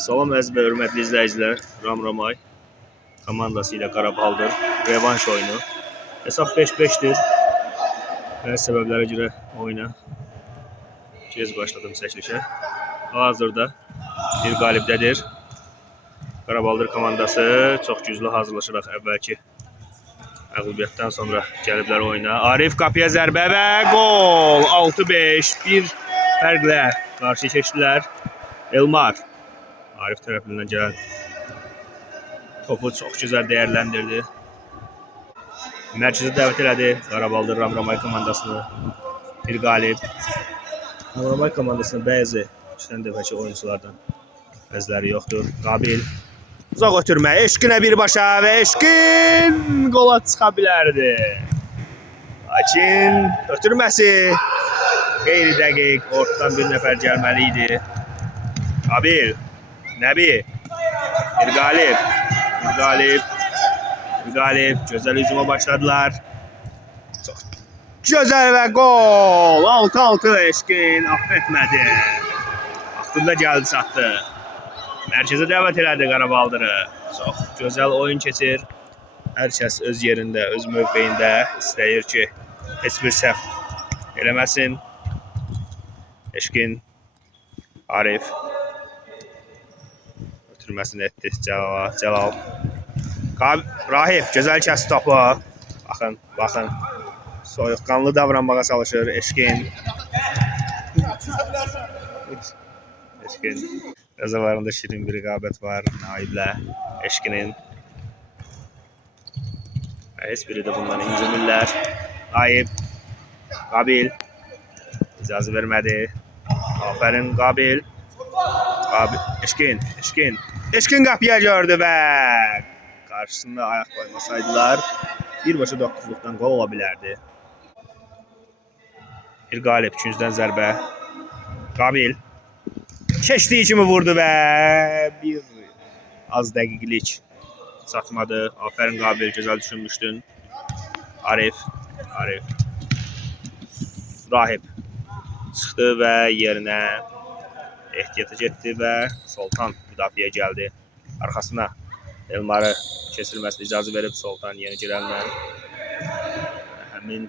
Salam əziz və hörmətli izləyicilər. Ramramay komandası ilə Qarabağdır. Revanş oyunu. Hesab 5-5'dir. Bəzi səbəblərə görə oyuna gec başladım çəkilişə. Hazırda bir qalibdədir. Qarabağdır komandası çox güclü hazırlaşaraq əvvəlki məğlubiyyətdən sonra gəliblər oyuna. Arif qapıya zərbə və gol! 6-5 bir fərqlə qarşı keçdilər. Elmar Arif tərəfindən gələn topu çox gözəl dəyərləndirdi. Mərkəzə dəvət elədi Qarabağdır Ramramay komandasını. Bir qalib. Ramramay komandasının bəzi keçən dəfəki oyunculardan bəziləri yoxdur. Qabil. Uzaq ötürmə. Eşqinə birbaşa və Eşqin qola çıxa bilərdi. Lakin ötürməsi qeyri dəqiq. Ortadan bir nəfər gəlməli idi. Qabil. Nəbi. Bir qalib. Bir qalib. Bir qalib. Gözəl hücuma başladılar. Çox gözəl və gol. 6-6 Eşqin affetmədi. Vaxtında gəldi çatdı. Mərkəzə dəvət elədi Qarabağdırı. Çox gözəl oyun keçir. Hər kəs öz yerində, öz mövqeyində istəyir ki, heç bir səhv eləməsin. Eşqin, Arif ötürməsini etdi. Cəlal. Rahib gözəl kəsdi topu. Baxın, baxın. Soyuqqanlı davranmağa çalışır Eşqin. Eşqin. Qəzalarında şirin bir rəqabət var Naiblə Eşqinin. Heç biri də bundan incimirlər. Naib. Qabil. İcazə vermədi. Aferin Qabil. Eşqin. Eşqin. Eşqin qapıya gördü və qarşısında ayaq qoymasaydılar birbaşa 9-luqdan qol ola bilərdi. Bir qalib, ikinciden zərbə. Qabil. Keçdiyi kimi vurdu və bir az dəqiqlik çatmadı. Aferin Qabil, gözəl düşünmüşdün. Arif. Arif. Rahib çıxdı və yerinə ehtiyata getdi və Soltan müdafiəyə gəldi. Arxasına Elmarı keçirməsinə icazə verib Soltan yeni girənlə. Həmin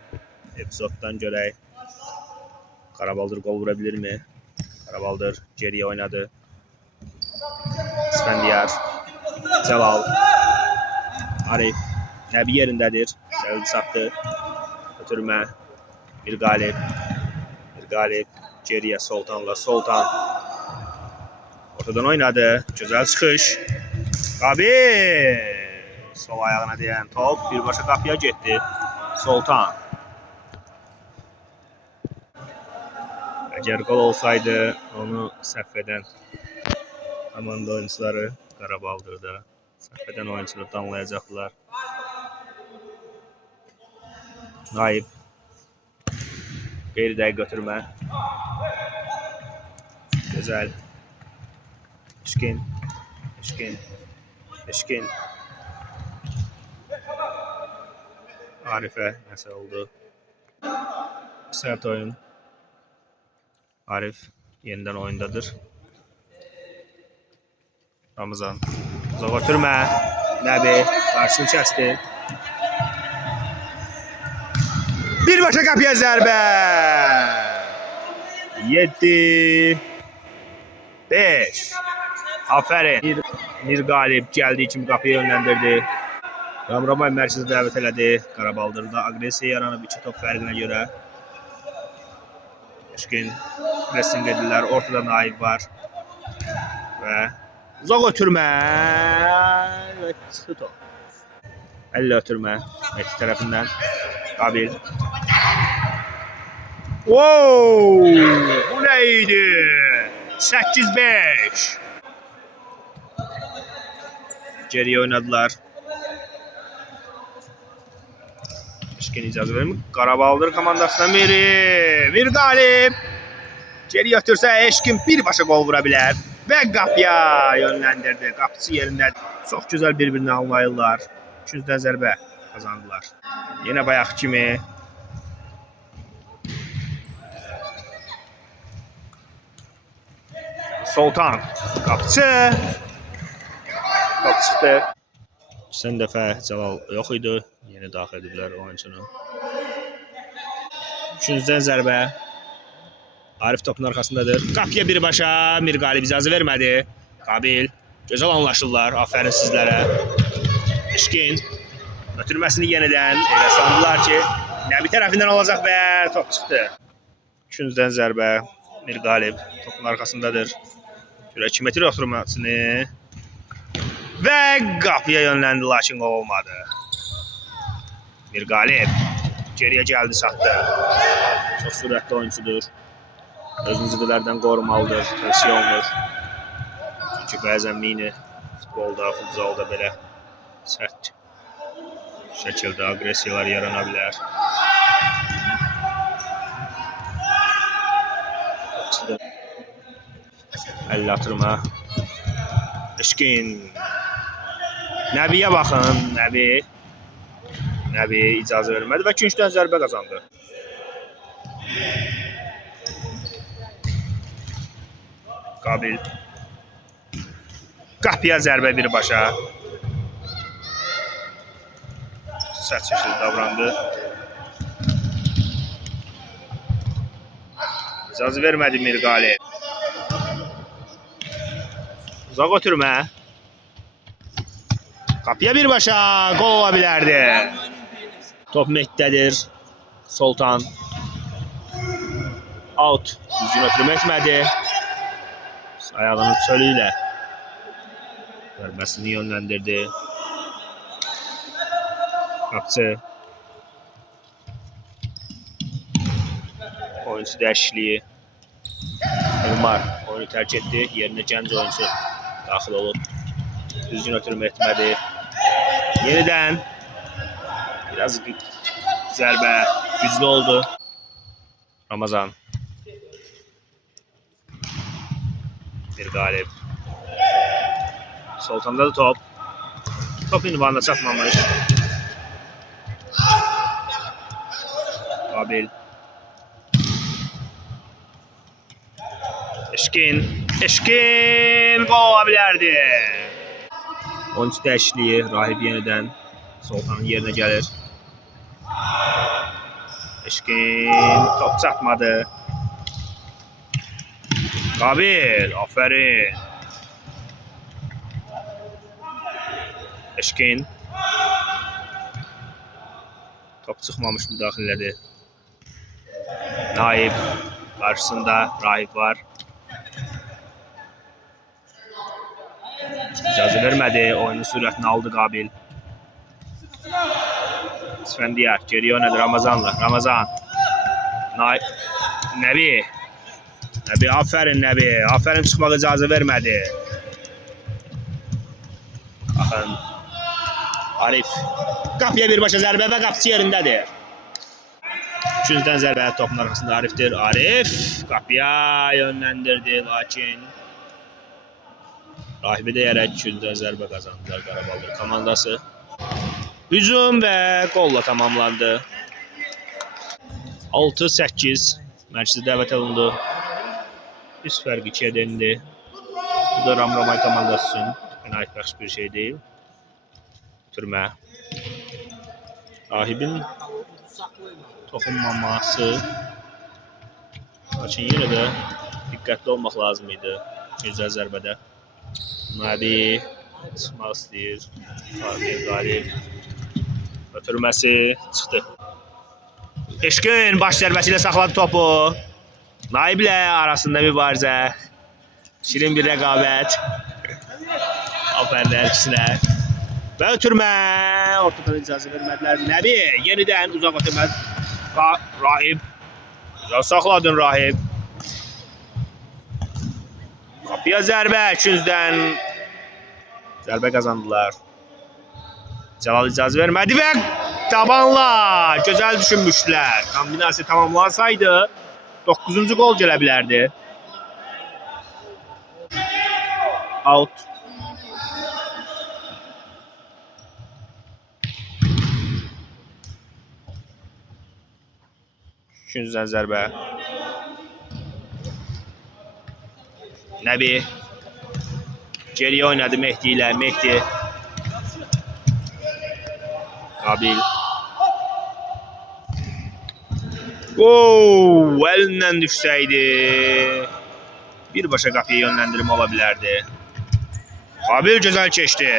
epizoddan görək Qarabağdır qol vura bilirmi? Qarabağdır geriyə oynadı. İspəndiyar. Cəlal. Arif. Nəbi yerindədir. Gəldi çatdı. Ötürmə. Bir qalib. Bir qalib. Geriyə Soltanla. Soltan. Ortadan oynadı. Gözəl çıxış. Qabil. Sol ayağına deyən top birbaşa qapıya getdi. Soltan. Əgər qol olsaydı onu səhv edən komanda oyuncuları Qarabağdırda səhv edən oyuncuları danlayacaqlar. Naib. Qeyri dəqiq götürmə. Gözəl. Eşqin. Eşqin. Eşqin. Arifə nəsə oldu. Sərt oyun. Arif yenidən oyundadır. Ramazan. Uzaq ötürmə. Nəbi qarşısını kəsdi. Birbaşa qapıya zərbə. 7-5. Aferin. Bir qalib gəldiyi kimi qapıya yönləndirdi. Ramramay mərkəzə dəvət elədi. Qarabağdırda aqressiya yaranıb 2 top fərqinə görə. Eşqin pressing edirlər. Ortada Naib var. Və uzaq ötürmə. Və çıxdı top. Əllə ötürmə. Mehdi tərəfindən. Qabil. Wow! Bu nə idi? 8-5. Geriyə oynadılar. Eşqin icazə vermir. Qarabağdır komandasına bir qalib. Geri götürsə Eşqin birbaşa qol vura bilər. Və qapıya yönləndirdi. Qapıçı yerində çox gözəl bir-birini anlayırlar. 200-dən zərbə kazandılar. Yenə bayaq kimi Soltan. Qapıçı. Qapı çıxdı. Keçən dəfə Cəlal yox idi. Yeni daxil ediblər oyunçunu. Üçüncüdən zərbə. Arif topun arxasındadır. Qapıya birbaşa. Mirqalib icazə vermədi. Qabil. Gözəl anlaşırlar. Aferin sizlərə. Eşkin. Ötürməsini yenidən. Elə sandılar ki, Nəbi tərəfindən olacaq və top çıxdı. Üçüncüdən zərbə. Mirqalib topun arxasındadır. Görək kim etirir oturmasını. Və qapıya yönləndi, lakin qol olmadı. Mirqalib geriyə gəldi, satdı. Çox sürətli oyuncudur. Özünü zədələrdən qorumalıdır, tövsiyə olunur. Çünki bəzən mini futbolda, futzalda belə sərt şəkildə aqressiyalar yarana bilər. Əlli atırma. Eşkin. Nəbiyə baxın, Nəbi icazə vermədi və ikinciden zərbə qazandı. Qabil. Qapıya zərbə birbaşa. Sərt şəkildə davrandı. İcazə vermədi Mirqalib. Uzaq ötürmə. Qapıya birbaşa gol ola bilərdi. Top Mehdədir. Soltan. Out. Düzgün ötürmə etmədi. Ayağının çölü ilə zərbəsini yönləndirdi. Qapıcı. Oyuncu dəyişikliyi. Elmar oyunu tərk etdi. Yerinə gənc oyuncu daxil olub. Düzgün ötürmə etmədi. Yenidən biraz zərbə güclü oldu. Ramazan. Mirqalib. Soltanda da top. Top ünvanına çatmamış. Qabil. Eşkin gol ola bilərdi. Oyuncu dəyişikliyi. Rahib yenidən Soltanın yerinə gəlir. Eşkin top çatmadı. Qabil, aferin. Eşkin. Top çıxmamış müdaxilədir. Naib. Qarşısında Rahib var. İcazə vermədi. Oyunun sürətini aldı Qabil. Sfəndiyar. Geriyə oynadı Ramazanla. Ramazan. Nəbi. Nəbi, aferin Nəbi. Aferin, çıxmağa icazə vermədi. Baxın. Arif. Qapıya birbaşa zərbə və qapıcı yerindədir. Üçüncüdən zərbə topun arxasında Arifdir. Arif qapıya yönləndirdi, lakin Rahibi deyərək üçüncüdən zərbə qazandılar Qarabağlar komandası. Hücum və qolla tamamlandı. 6-8 mərkəzi dəvət olundu. Üst fərq 2-yə denildi. Bu da Ramramay komandası üçün qənaət bəxş bir şey deyil. Türmə. Rahibin toxunmaması. Lakin yenə də diqqətli olmaq lazım idi. Gözəl zərbədə. Nəbi çıxmaq istəyir. Qalib. Ötürməsi çıxdı. Eşkin baş zərbəsi ilə saxladı topu. Naiblə arasında mübarizə. Şirin bir rəqabət. Aferin hər ikisinə. Və ötürmə. Ortadan icazə vermədilər. Nəbi yenidən uzaq ötürmə. Rahib. Güzel saxladın Rahib. Qapıya zərbə. Üçüncüdən zərbə qazandılar. Cəlal icazə vermədi və tabanla gözəl düşünmüşlər. Kombinasiya tamamlansaydı 9-cu gol gələ bilərdi. Out. Üçüncüdən zərbə. Nəbi. Geriye oynadı Mehdi ile. Mehdi. Qabil. Gol! Elinden düşsəydi birbaşa qapıya yönləndirmə ola bilərdi. Qabil gözəl keçdi.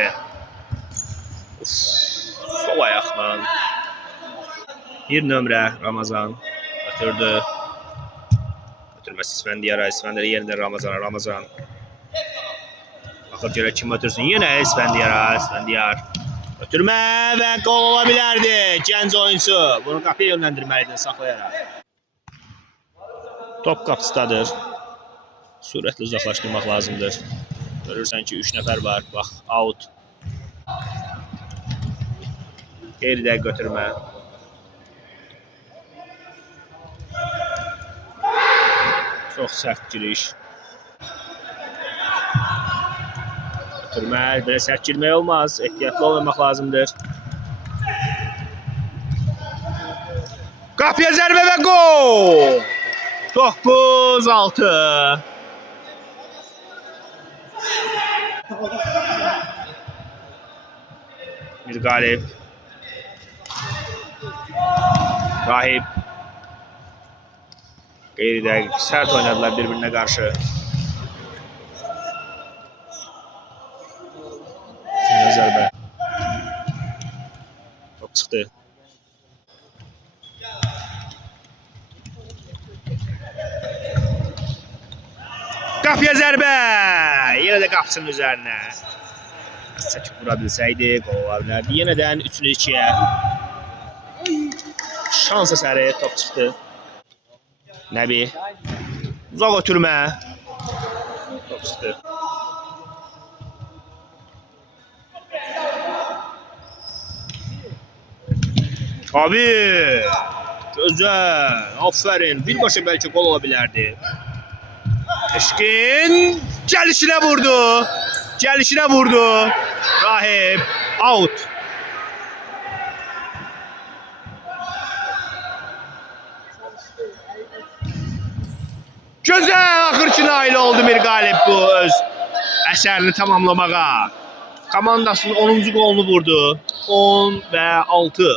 Sol ayaqla. Bir nömrə Ramazan götürdü. Götürməsi İsfəndiyara. İsfəndiyara yerində Ramazana. Ramazan. Baxır görə kim götürsün. Yenə İsfəndiyara. İsfəndiyar. Götürmə və qol ola bilərdi. Gənc oyuncu. Bunu qapıya yönləndirməlidir saxlayaraq. Top qapısıdadır. Sürətli uzaqlaşdırmaq lazımdır. Görürsən ki 3 nəfər var. Bax, out. Geridə götürmə. Çox sərt giriş. Götürmə, belə sərt girmək olmaz. Ehtiyatlı olmaq lazımdır. Qapıya zərbə və gol! 9-6. Mirqalib. Rahib. Qeyridə sərt oynadılar bir-birinə qarşı. Şimdi zərbə. Top çıxdı. Qapıya zərbə. Yenə də qapısının üzərinə. Çəkib vura bilsəydi qol ola bilərdi. Yenədən 3-2-yə. Şans əsəri top çıxdı. Nəbi. Uzaq ötürmə. Top çıxdı. Abi. Gözəl. Aferin. Birbaşa bəlkə qol ola bilərdi. Eşkin gəlişinə vurdu. Gəlişinə vurdu. Rahib out. Gözəl axırki nail oldu Mirqalib bu öz əsərini tamamlamağa. Komandasının 10-cu qolunu vurdu. 10 və 6.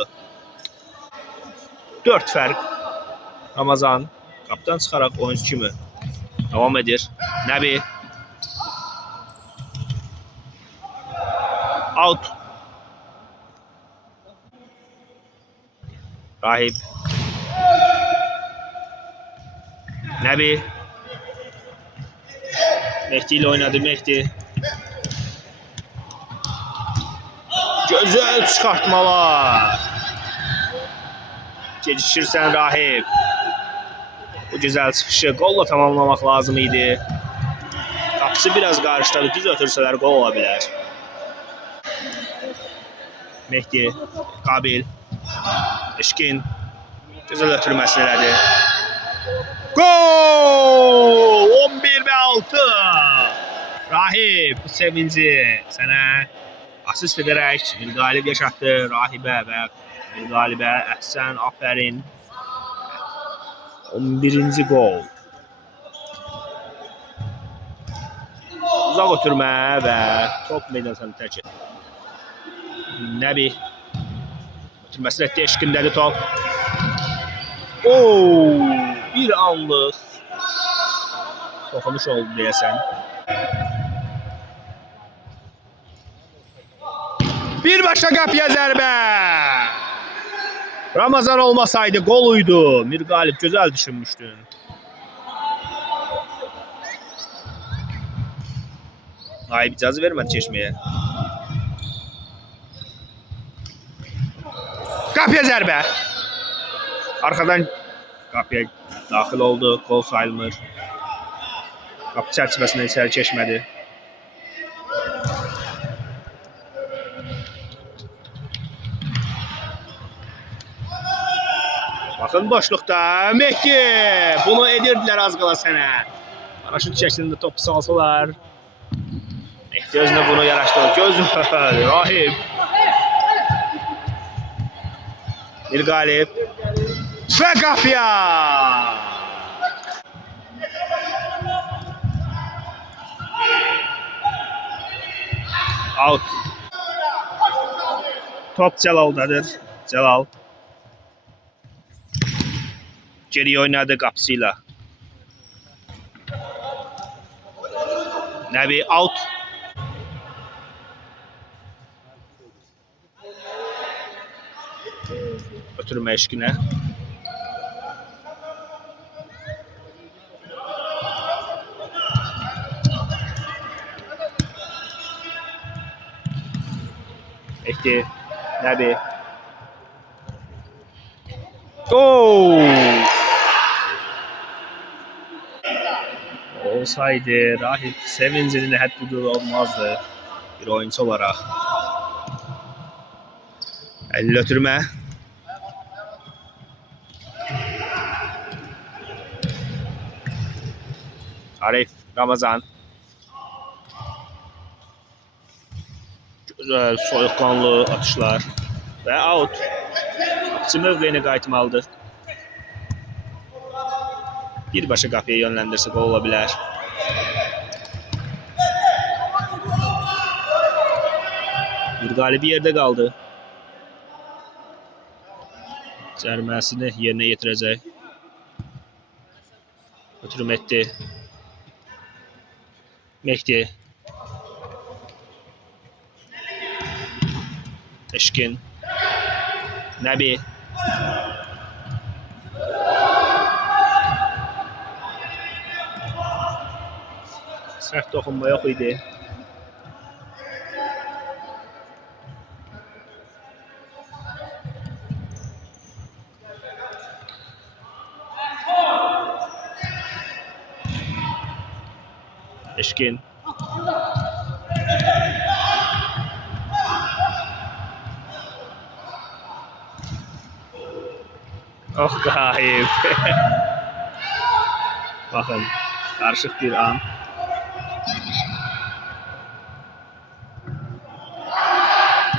4 fərq. Ramazan qapıdan çıxaraq oyuncu kimi devam edir. Nəbi. Out. Rahib. Nəbi. Mehdi ile oynadı Mehdi. Gözəl çıxartmalar. Gecişirsən Rahib. Bu güzel çıxışı golla tamamlamaq lazım idi. Qapısı biraz qarışdadı. Düz ötürsələr gol ola bilər. Mehdi, Qabil, Eşkin gözəl ötürməsini elədi. Gol! 11 və 6. Rahib bu sevinci sənə asist edərək Mirqalib yaşatdı Rahibə və Mirqalibə əhsən, afərin. 11-ci gol. Uzaq ötürmə və top meydanını tərk etdi. Nəbi. Ötürməsi rəddi Eşkindədir top. Bir anlıq toxunuş oldu deyəsən. Birbaşa qapıya zərbə. Ramazan olmasaydı goluydu. Mirqalib gözəl düşünmüşdün. Rahib icazə vermədi keçməyə. Qapıya zərbə. Arxadan qapıya daxil oldu. Gol sayılmır. Qapı çərçivəsindən içəri keçmədi. Bakın boşluqda Mehdi. Bunu edirdilər az qala sənə. Paraşüt şəklində topu salsalar. Mehdi özünə bunu yaraşdırdı. Gözəl. Rahib. Mirqalib. Və qapıya. Out. Top Celal'dadır. Celal. Geri oynadı qapısıyla. Nəbi out. Ötürmə eşkinə. Ekti. Nəbi. Oo! Olsaydı Rahip sevincinin haddi olmazdı bir oyuncu olarak. Elle ötürmə. Arif Ramazan. Güzel, soyuqqanlı atışlar ve out. Qapıçı mövqeyinə qayıtmalıdır. Birbaşa qapıya yönləndirsə qol ola bilər. Bir qalibi yerdə qaldı. Cərməsini yerinə yetirəcək. Ötürüm etdi. Mehdi. Eşkin. Nəbi. Sert dokunma yok idi. Eşkin. Oh kayıp. Bakın. Karışık bir an.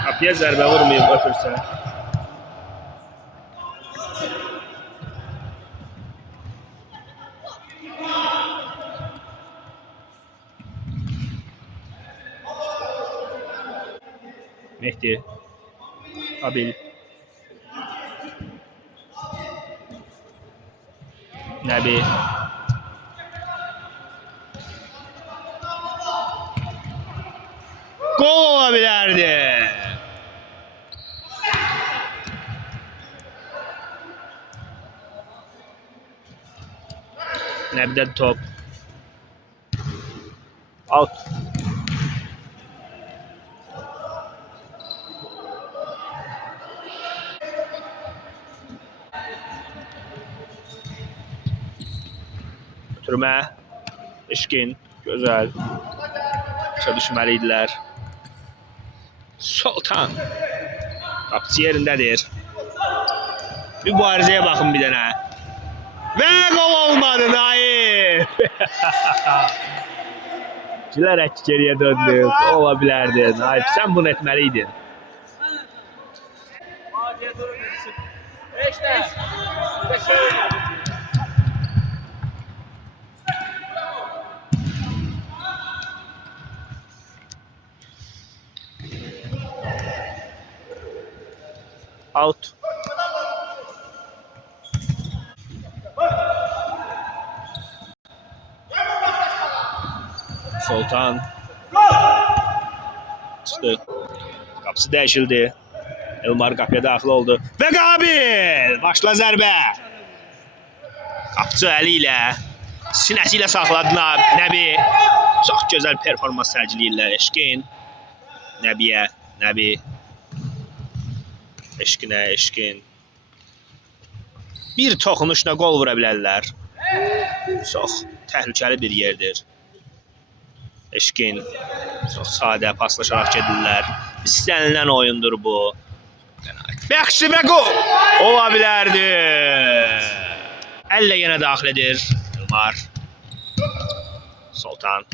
Kapıya zərbə vurmayıb ötürsə. Mehdi. Abil. Nəbi. Gol olabilirdi. Nəbidən top. Out. Ötürmə. Eşkin. Gözəl. Başa düşməliydiler. Sultan. Qapıcı yerindədir. Mübarizəyə baxın bir dənə. Və gol olmadı Naif. Gülərək geriyə döndü. Ola bilərdi. Naif sən bunu etməliydin. Out. Sultan. Çıktı. Kapısı değişildi. Elmar kapıya daxil oldu. Ve Qabil! Başla zərbə. Qapıcı əli ilə sinəsi ilə saxladı Nəbi. Çox gözəl performans sərgiləyirlər Eşkin. Nəbiyə, Nəbi. Eşkinə, Eşkin. Bir toxunuşla gol vura bilərlər. Çox təhlükəli bir yerdir. Eşkin. Çox sadə paslaşaraq gedirlər. İstənilən oyundur bu. Yaxşı və gol! Ola bilərdi. Elle yine daxil edir. Elmar. Sultan.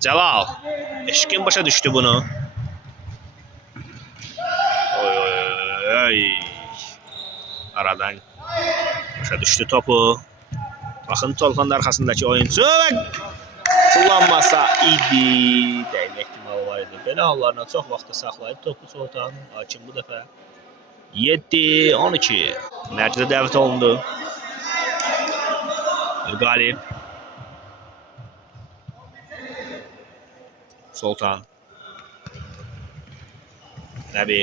Celal. Eşkin başa düştü bunu. Oy oy oy. Aradan başa düştü topu. Baxın Tolfanın arxasındakı oyuncu kullanmasa idi. Dəymək ehtimalı var idi. Belə hallarına çox vaxtı saxlayıb topu Sultan. Lakin bu dəfə 7-12. Mərkəzə dəvət olundu. Qalib. Sultan. Nəbi.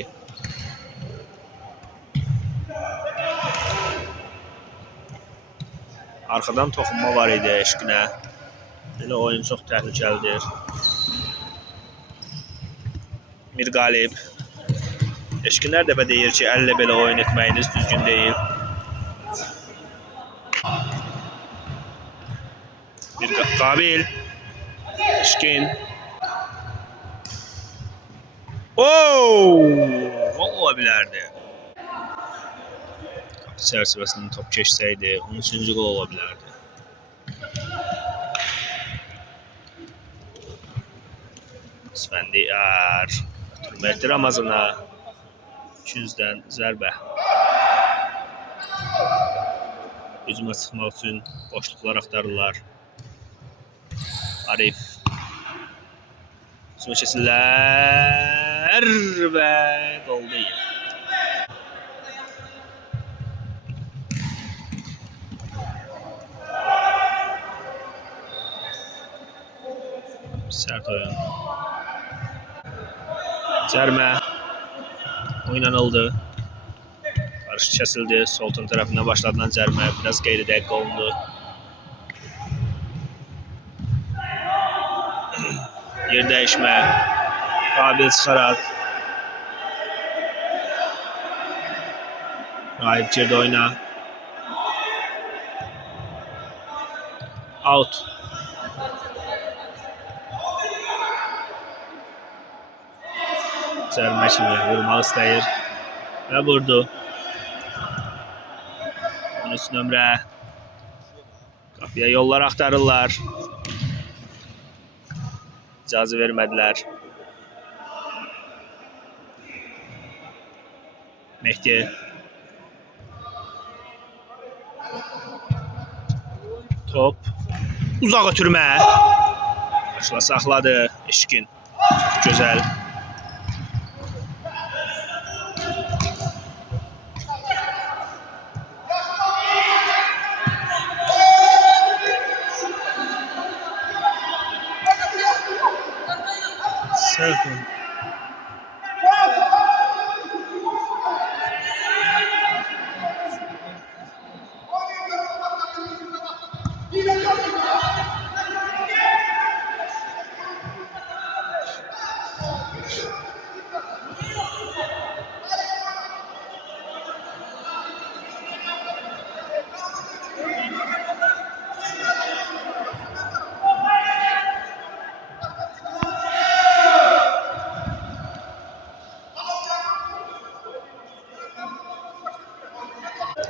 Arxadan toxunma var idi eşqinə. Belə oyun çox təhlükəlidir. Mirqalib. Eşqin hər dəfə deyir ki, əllə belə oyun etməyiniz düzgün deyil. Qabil. Eşqin. Gol ola bilərdi. Qapı çərçivəsindən top keçsəydi, 13-cü gol ola bilərdi. Sfəndiyar. Götürməkdir Ramazana. 200-dən zərbə. Hücuma çıxmaq üçün boşluqlar axtarırlar. Arif. Hücuma keçirlər və gol deyil. Sərt oyun. Cərmə oynanıldı. Qarşı kəsildi. Sultan tərəfindən başladılan cərmə biraz qeyri-dəqiq olundu. Yer dəyişmə. Qabil çıxaraq. Rahib girdi oyuna. Out. Cərmə kimi vurmaq istəyir. Və vurdu. 13 nömrə. Qapıya yollar axtarırlar. İcazə vermədilər. Mehdi. Top. Uzaq ötürmə. Başla saxladı. Eşqin. Çox gözəl. Selton.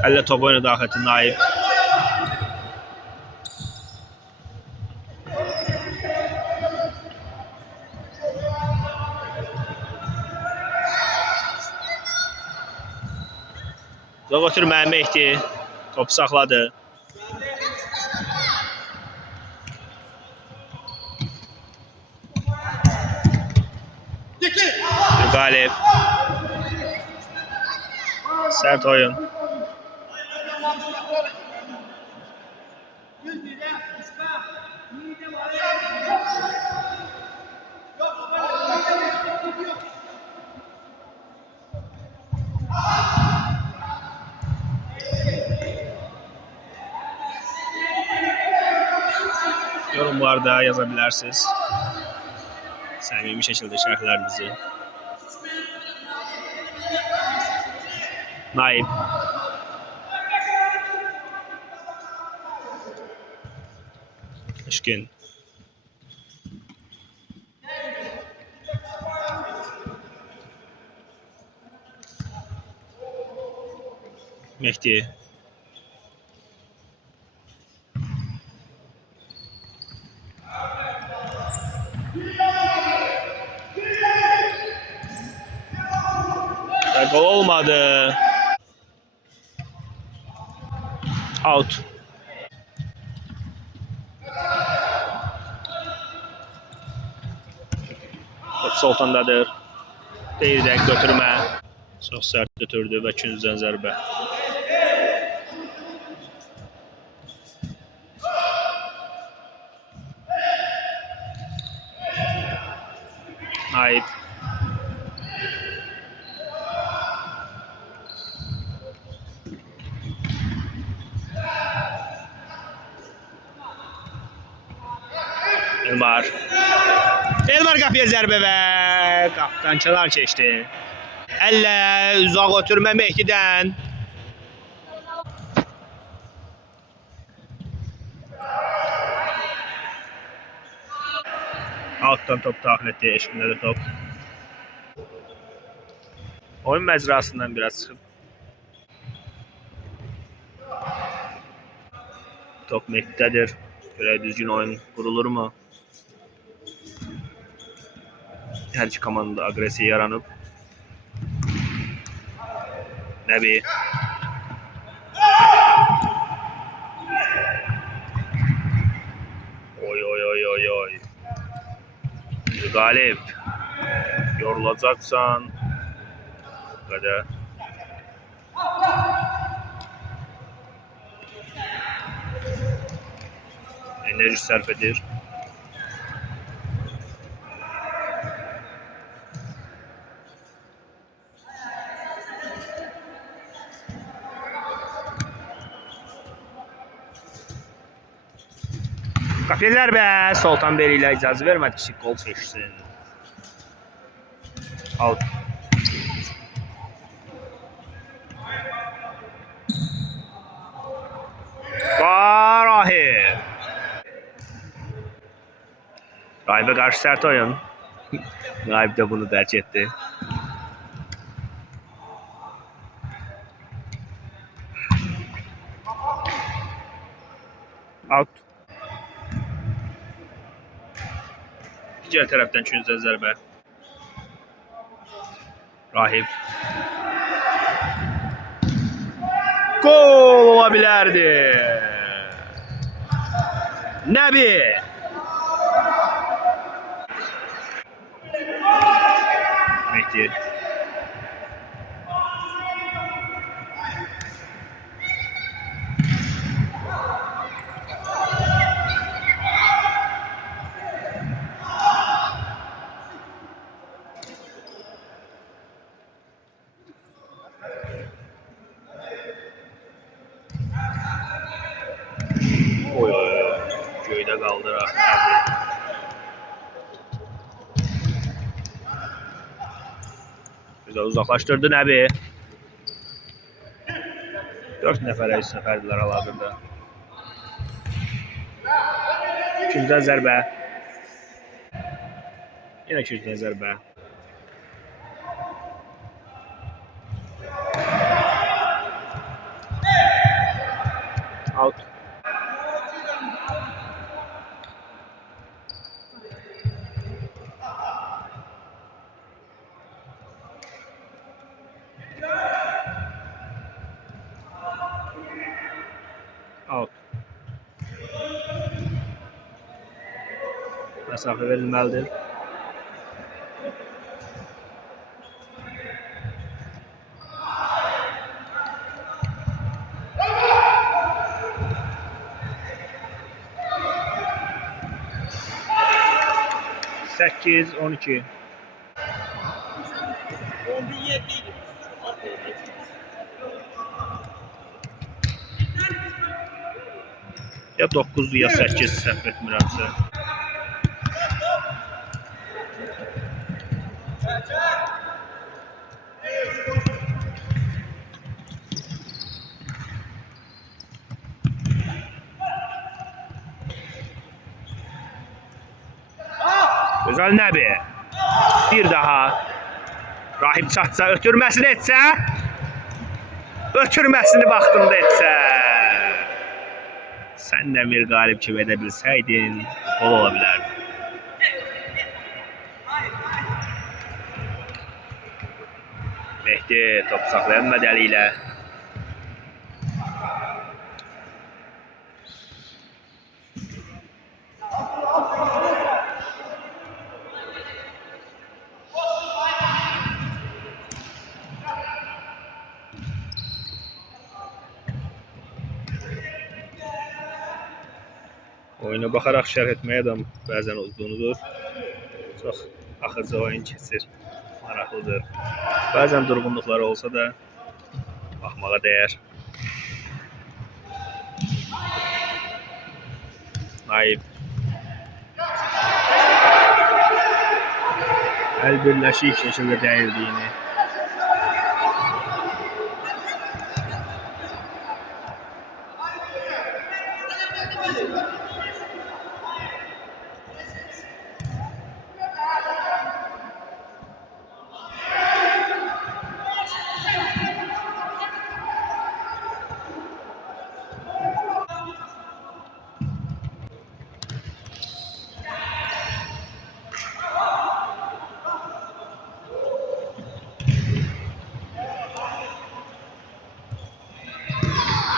Əllə top oyuna daxil Naib. Uzaq ötürmə Mehdi. Topu saxladı. Qalib. Sərt oyun. Yorumlarda yaza bilərsiniz. Səmimi şəkildə şərhlərinizi. Naib. Eşqin. Mehdi. Gol olmadı. Out. Sultandadır. Deyirək götürmə. Çox sərt götürdü və ikinciden zərbə. Ayıp. Elmar. Elmar qapıya zərbə və qapıdan kənar keçdi. Əllə uzaq ötürmə Mehdidən. Alttan top daxil etdi, eşqində də top. Oyun məcrasından biraz çıxıb. Top Mehdidədir. Görək düzgün oyun qurulurmu? Hər iki komanda agresiya yaranıb. Nəbi. Oy oy oy oy oy. Galip. Yorulacaksan. Qədər. Enerji sərf edir. Qapıya zərbə. Sultanbeyli ilə icazə vermədi ki, gol çəksin. Out. Rahib. Rahib'e karşı sert oyun. Rahib de bunu tercih etti. Out. Diğer taraftan Çünz'e zərbe. Rahib. Gol olabilirdi. Nəbi. Mehdi. Oy oy oy. Göydə qaldırar. Güzel uzaklaştırdı Nəbi. 4 nəfərə üst səfərdirlər hal-hazırda. İkinciden zərbə. Yine ikinciden zərbə. Out. Out. Mesafe verilməlidir. Sekiz, 12. Ya 9 ya 8 səhv etmirəmsə. Güzel Nəbi. Bir daha. Rahib çatsa, ötürməsini etsə. Ötürməsini vaxtında etsə. Sən də bir qalib kimi edə bilsəydin, gol ola bilərdi. Mehdi top saxlayanmadı əli ilə. Oyuna baxaraq şərh etməyə də bəzən uzundur. Çox axıcı oyun keçir. Maraqlıdır. Bəzən durğunluqları olsa da baxmağa dəyər. Naib əl birləşik şəkildə dəyildiyini.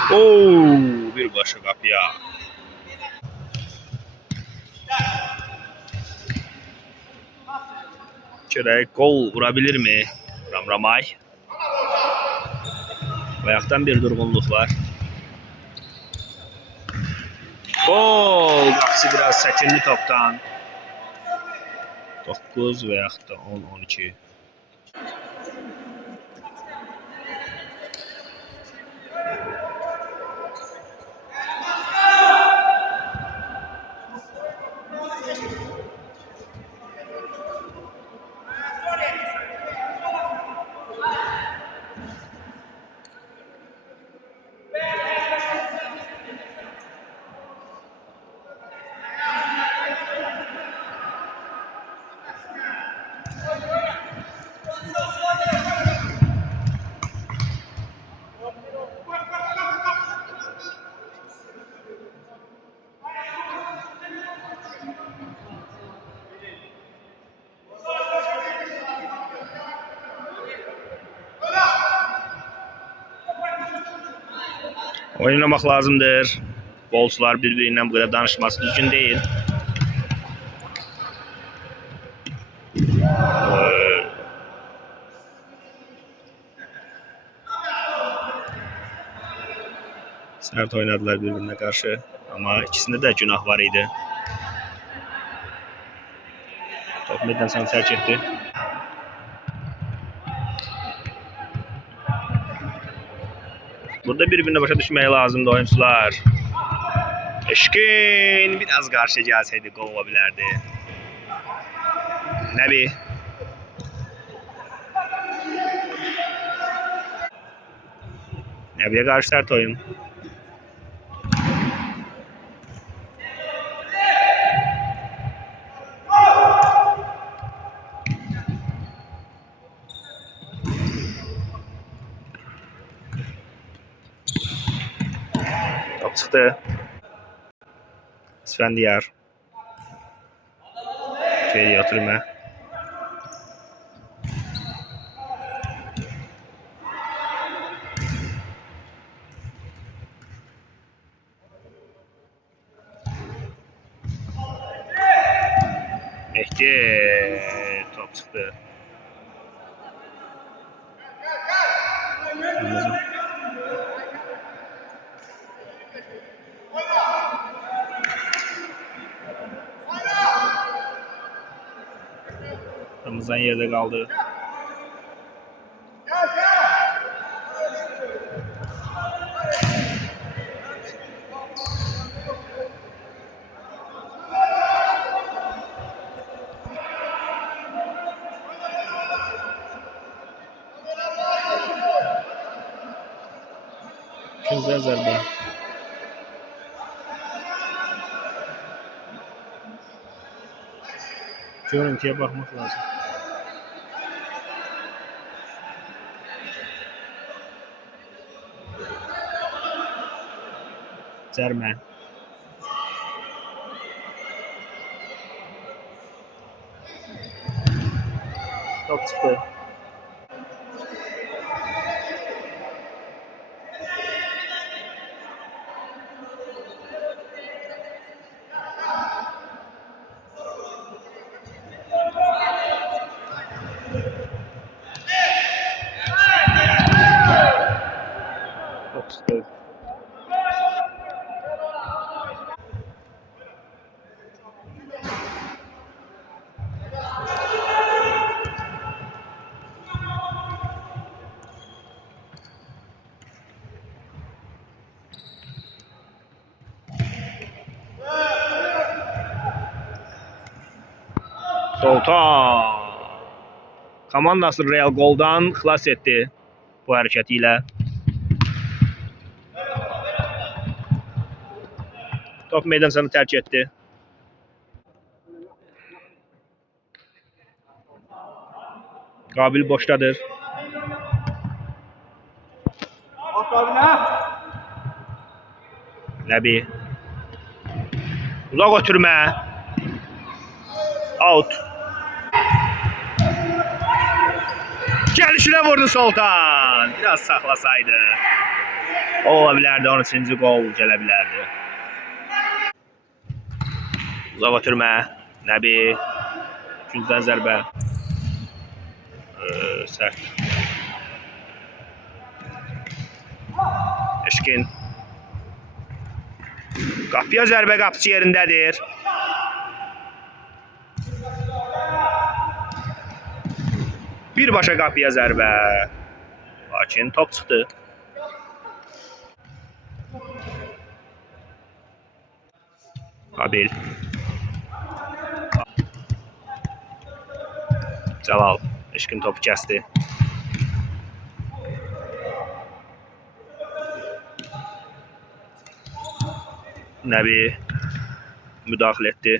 Oo, birbaşa qapıya. Görək gol vurabilirmi Ramramay? Ayaqdan bir durğunluq var. Gol! Qapısı biraz çəkindi topdan. 9 və yaxud da 10-12. Oynamaq lazımdır. Bolçular bir-birindən bu qədər danışması düzgün deyil. Sərt oynadılar bir-birinə qarşı, amma ikisində də günah var idi. Top meydana tərk etdi. Burada bir-birinə başa düşmək lazımdır oyuncular. Eşkin biraz qarşı gəlsəydi gol ola bilərdi. Nəbi. Nəbiyə qarşı sərt oyun. Top çıxdı. Sfəndiyar. Geriyə oturma. Mehdi. Top çıxdı. Ramazan yerdə qaldı. Güzel zərbə. Görüntüyə baxmaq lazım. Cərmə. Top çıxdı. Top çıxdı. Sultan komandasını Real goldan xilas etdi bu hərəkəti ilə. Top meydançanı tərk etdi. Qabil boşdadır. Nəbi. Uzaq ötürmə. Out. Gəlişinə vurdu Sultan. Biraz saxlasaydı. Ola bilərdi, 13-cü gol gələ bilərdi. Uzaq ötürmə. Nəbi. Gücdən zərbə. Sərt. Eşkin. Qapıya zərbə, qapıcı yerindədir. Birbaşa qapıya zərbə. Lakin top çıxdı. Qabil. Cəlal. Eşkin topu kəsdi. Nəbi müdaxilə etdi.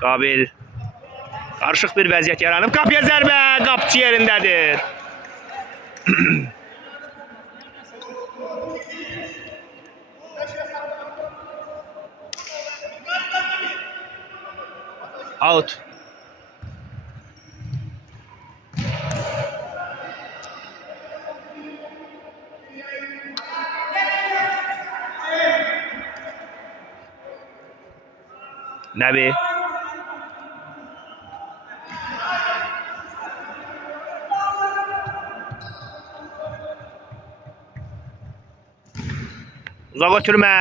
Qabil. Qarışıq bir vəziyyət yaranıb. Qapıya zərbə. Qapıcı yerindədir. Out. Nəbi. Uzaq ötürmə.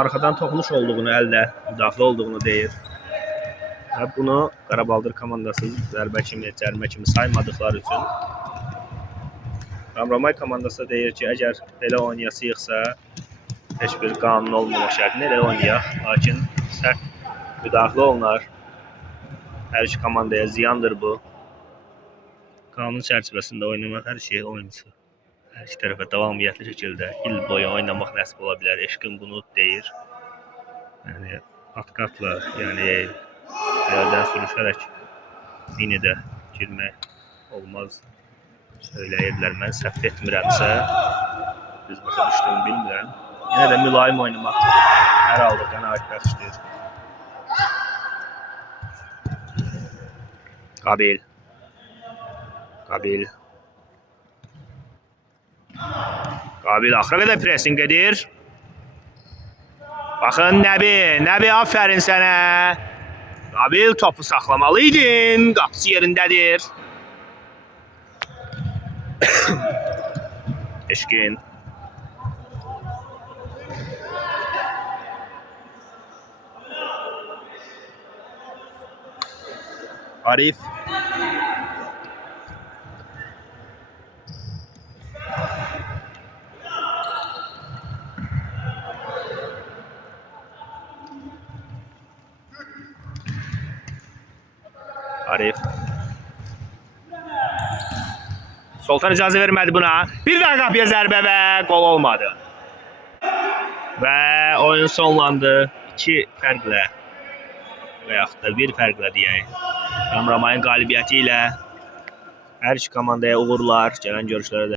Arxadan toxunuş olduğunu, əllə müdaxilə olduğunu deyir. Və bunu Qarabağdır komandası zərbə kimi, cərimə kimi saymadıqları üçün Ramramay komandası deyir ki, əgər belə oynayasıyıqsa, heç bir qanun olmamaq şərtində elə oynayaq. Lakin sərt müdaxilə olunar. Hər iki komandaya ziyandır bu. Qanun çərçivəsində oynamaq hər şey oyuncu. Hər iki tərəfə davamiyyətli şəkildə il boyu oynamaq nəsib ola bilər. Eşkin bunu deyir. Yəni, atqatla, yəni yerdən sürüşərək minidə girmək olmaz söyləyirlər. Mən səhv etmirəmsə, biz başa düşdüyümü bilmirəm. Yenə də mülayim oynamaq hər halda qənaət bəxşdir. Qabil. Qabil. Qabil axıra qədər pressing edir. Baxın Nəbi. Nəbi, aferin sənə. Qabil, topu saxlamalıydın. Qapısı yerindədir. Eşkin. Arif. Arif. Sultan icazə vermədi buna. Bir daha qapıya zərbə və qol olmadı. Və oyun sonlandı. 2 fərqlə və yaxud da 1 fərqlə deyək. Ramramayın qalibiyyəti ilə hər iki komandaya uğurlar. Gələn görüşlərə də